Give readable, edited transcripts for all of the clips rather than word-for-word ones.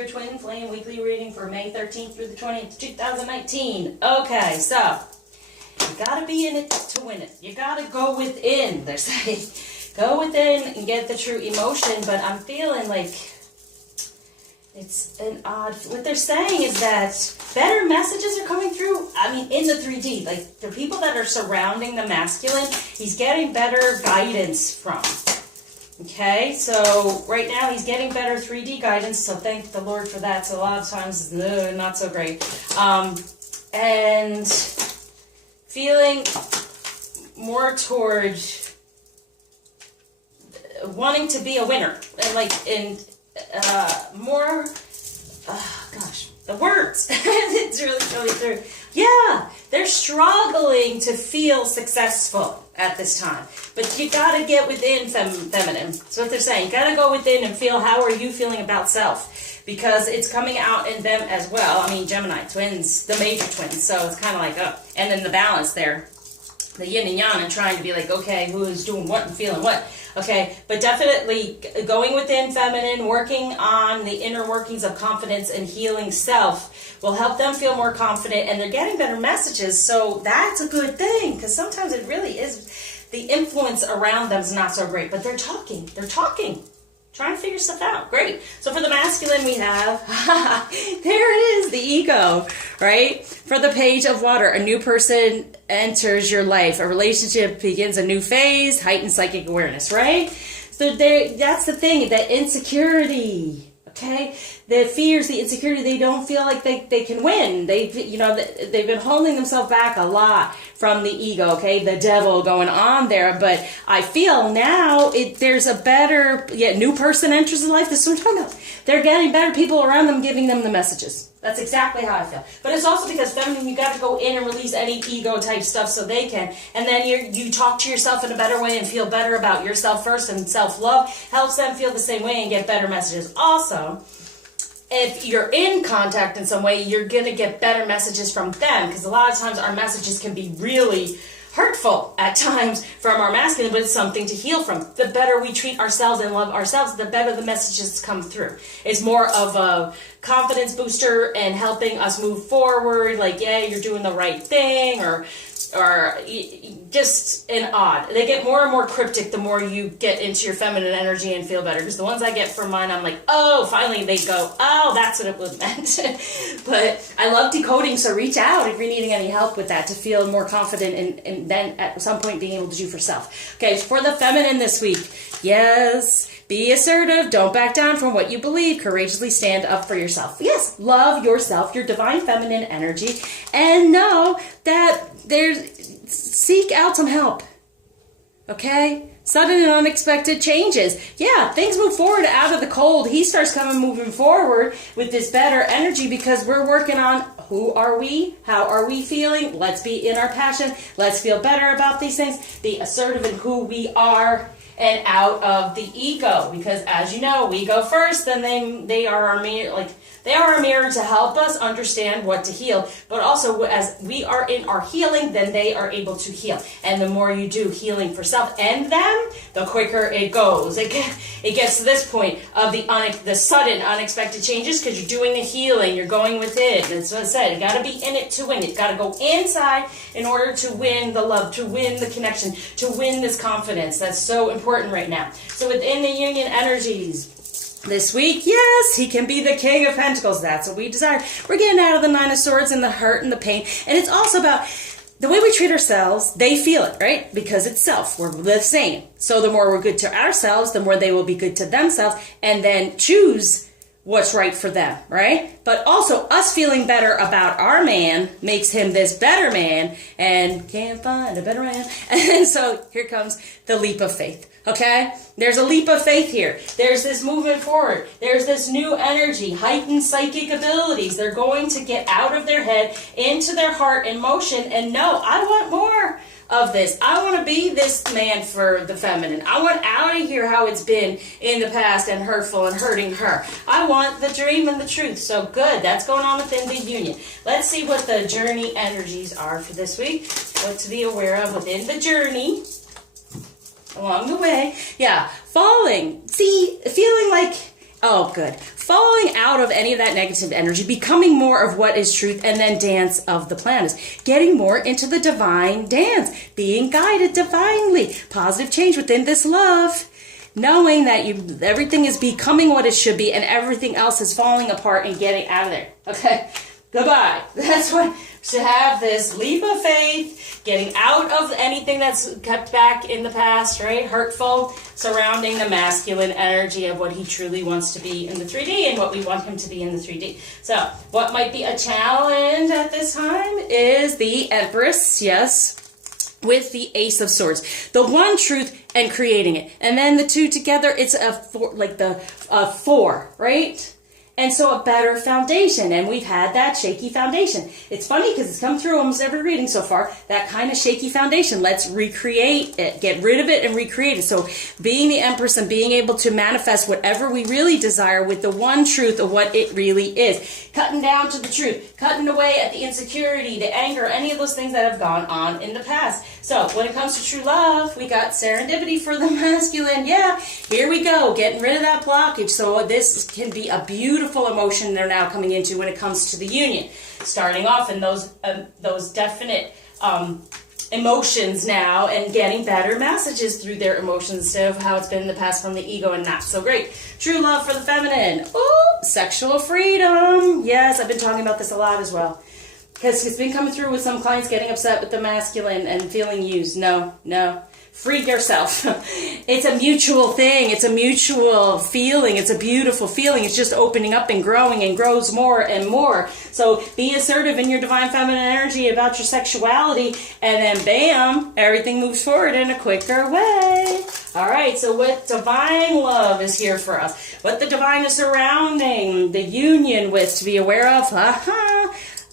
your Twin Flame weekly reading for May 13th through the 20th, 2019. Okay, so you gotta be in it to win it. You gotta go within, they're saying. Go within and get the true emotion, but I'm feeling like it's an odd... What they're saying is that better messages are coming through, I mean, in the 3D. Like, the people that are surrounding the masculine, he's getting better guidance from. Okay, so right now he's getting better 3D guidance, so thank the Lord for that. So a lot of times, not so great. And feeling more toward wanting to be a winner, and like more, gosh, the words, it's really coming through. Yeah, they're struggling to feel successful at this time, but you gotta get within feminine. That's what they're saying. You gotta go within and feel, how are you feeling about self? Because it's coming out in them as well. I mean, Gemini twins, the major twins, so it's kind of like, and then the balance there, the yin and yang, and trying to be like, okay, who is doing what and feeling what? Okay, but definitely going within feminine, working on the inner workings of confidence and healing self will help them feel more confident, and they're getting better messages, so that's a good thing, because sometimes it really is, the influence around them is not so great, but they're talking, trying to figure stuff out. Great. So for the masculine we have, there it is, the ego, right? For the Page of Water, a new person enters your life. A relationship begins a new phase, heightened psychic awareness, right? So that's the thing, that insecurity, okay? The fears, the insecurity, they don't feel like they can win. They've been holding themselves back a lot from the ego, okay? The devil going on there. But I feel now there's a better, new person enters the life. This is what I'm talking about. They're getting better people around them, giving them the messages. That's exactly how I feel. But it's also because feminine, you got to go in and release any ego type stuff so they can. And then you talk to yourself in a better way and feel better about yourself first, and self-love helps them feel the same way and get better messages. Also, if you're in contact in some way, you're going to get better messages from them, because a lot of times our messages can be really hurtful at times from our masculine, but it's something to heal from. The better we treat ourselves and love ourselves, the better the messages come through. It's more of a confidence booster and helping us move forward, like, yeah, you're doing the right thing, or just an odd. They get more and more cryptic the more you get into your feminine energy and feel better. Because the ones I get from mine, I'm like, oh, finally they go, oh, that's what it was meant. But I love decoding, so reach out if you're needing any help with that to feel more confident and then at some point being able to do for self. Okay, for the feminine this week, yes, be assertive. Don't back down from what you believe. Courageously stand up for yourself. Yes, love yourself, your divine feminine energy, and know that seek out some help. Okay? Sudden and unexpected changes. Yeah, things move forward out of the cold. He starts moving forward with this better energy, because we're working on who are we? How are we feeling? Let's be in our passion. Let's feel better about these things. Be assertive in who we are, and out of the ego, because as you know, we go first, then they are our mirror, they are our mirror to help us understand what to heal. But also, as we are in our healing, then they are able to heal. And the more you do healing for self and them, the quicker it goes. It gets to this point of the sudden, unexpected changes, because you're doing the healing, you're going within. That's what I said. You got to be in it to win. You got to go inside in order to win the love, to win the connection, to win this confidence. That's so important right now. So within the union energies this week, yes, he can be the King of Pentacles. That's what we desire. We're getting out of the Nine of Swords and the hurt and the pain. And it's also about the way we treat ourselves. They feel it, right? Because it's self. We're the same. So the more we're good to ourselves, the more they will be good to themselves, and then choose what's right for them, right? But also, us feeling better about our man makes him this better man, and can't find a better man. And so here comes the leap of faith. Okay? There's a leap of faith here. There's this movement forward. There's this new energy, heightened psychic abilities. They're going to get out of their head, into their heart and motion, and no, I want more of this. I want to be this man for the feminine. I want out of here how it's been in the past and hurtful and hurting her. I want the dream and the truth. So good. That's going on within the union. Let's see what the journey energies are for this week. What to be aware of within the journey. Along the way, yeah, falling. See, feeling like Oh, good. Falling out of any of that negative energy, becoming more of what is truth, and then dance of the planets. Getting more into the divine dance, being guided divinely, positive change within this love. Knowing that everything is becoming what it should be and everything else is falling apart and getting out of there. Okay? Goodbye. That's what, to have this leap of faith, getting out of anything that's kept back in the past, right? Hurtful, surrounding the masculine energy of what he truly wants to be in the 3D and what we want him to be in the 3D. So, what might be a challenge at this time is the Empress, yes, with the Ace of Swords. The one truth and creating it. And then the two together, it's a four, like the 4, right? And so a better foundation, and we've had that shaky foundation. It's funny because it's come through almost every reading so far, that kind of shaky foundation. Let's recreate it, get rid of it and recreate it. So being the Empress and being able to manifest whatever we really desire with the one truth of what it really is. Cutting down to the truth, cutting away at the insecurity, the anger, any of those things that have gone on in the past. So when it comes to true love, we got serendipity for the masculine. Yeah, here we go, getting rid of that blockage. So this can be a beautiful emotion they're now coming into when it comes to the union. Starting off in those definite emotions now and getting better messages through their emotions instead of how it's been in the past from the ego and not so great. True love for the feminine. Oh, sexual freedom. Yes, I've been talking about this a lot as well. Because it's been coming through with some clients getting upset with the masculine and feeling used. No. Free yourself. It's a mutual thing. It's a mutual feeling. It's a beautiful feeling. It's just opening up and growing and grows more and more. So be assertive in your divine feminine energy about your sexuality, and then bam, everything moves forward in a quicker way. All right, so what divine love is here for us? What the divine is surrounding the union with to be aware of?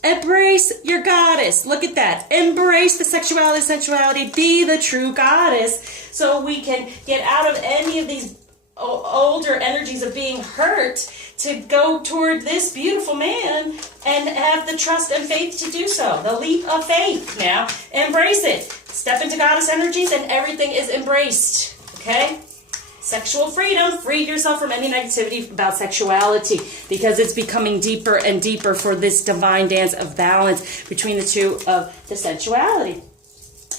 Embrace your goddess. Look at that. Embrace the sexuality, sensuality. Be the true goddess so we can get out of any of these older energies of being hurt to go toward this beautiful man and have the trust and faith to do so. The leap of faith. Now, embrace it. Step into goddess energies and everything is embraced. Okay? Sexual freedom. Free yourself from any negativity about sexuality because it's becoming deeper and deeper for this divine dance of balance between the two of the sensuality.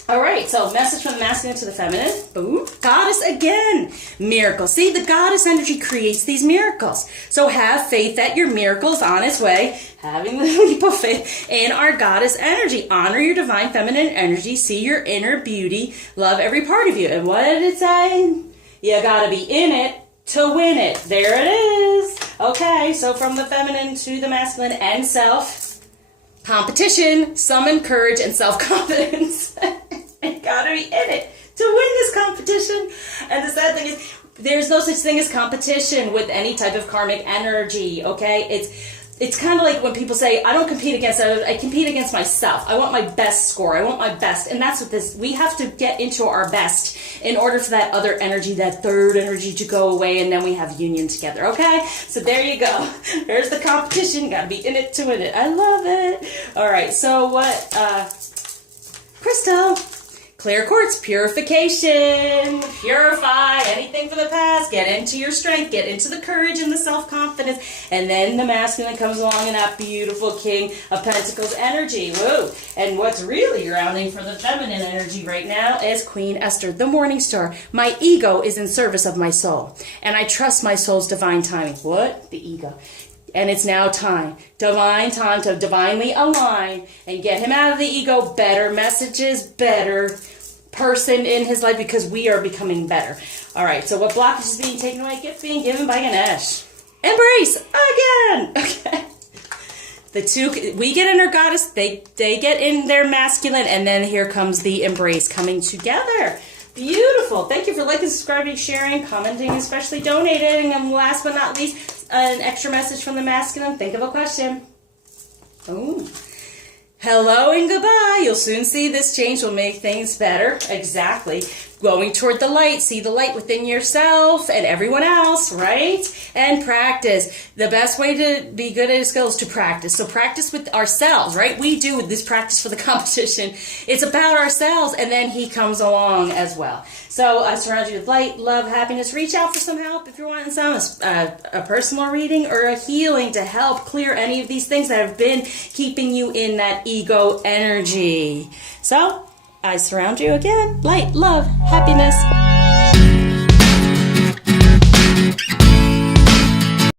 All right, so message from the masculine to the feminine. Boom. Goddess again. Miracles. See, the goddess energy creates these miracles. So have faith that your miracle is on its way. Having the leap of faith in our goddess energy. Honor your divine feminine energy. See your inner beauty. Love every part of you. And what did it say? You gotta be in it to win it. There it is. Okay, so from the feminine to the masculine and self, competition, summon courage and self-confidence. You gotta be in it to win this competition. And the sad thing is, there's no such thing as competition with any type of karmic energy, okay? It's kind of like when people say, I don't compete against others, I compete against myself. I want my best score. I want my best. And that's what this, we have to get into our best in order for that other energy, that third energy to go away, and then we have union together, okay? So there you go. There's the competition. Got to be in it to win it. I love it. All right, so what, Crystal. Clear quartz, purification, purify anything from the past, get into your strength, get into the courage and the self-confidence, and then the masculine comes along in that beautiful King of Pentacles energy. Whoa! And what's really grounding for the feminine energy right now is Queen Esther, the morning star. My ego is in service of my soul, and I trust my soul's divine timing. What? The ego. And it's now divine time to divinely align and get him out of the ego. Better messages, better person in his life because we are becoming better. All right, so what blockage is being taken away? Gift being given by Ganesh. Embrace again. Okay. The two, we get in our goddess, they get in their masculine, and then here comes the embrace coming together. Beautiful. Thank you for liking, subscribing, sharing, commenting, especially donating. And last but not least, an extra message from the masculine. Think of a question. Oh. Hello and goodbye. You'll soon see this change will make things better. Exactly. going toward the light. See the light within yourself and everyone else, right? And practice. The best way to be good at a skill is to practice. So practice with ourselves, right? We do this practice for the competition. It's about ourselves, and then he comes along as well. So I surround you with light, love, happiness. Reach out for some help if you're wanting some, a personal reading or a healing to help clear any of these things that have been keeping you in that ego energy. So I surround you again, light, love, happiness.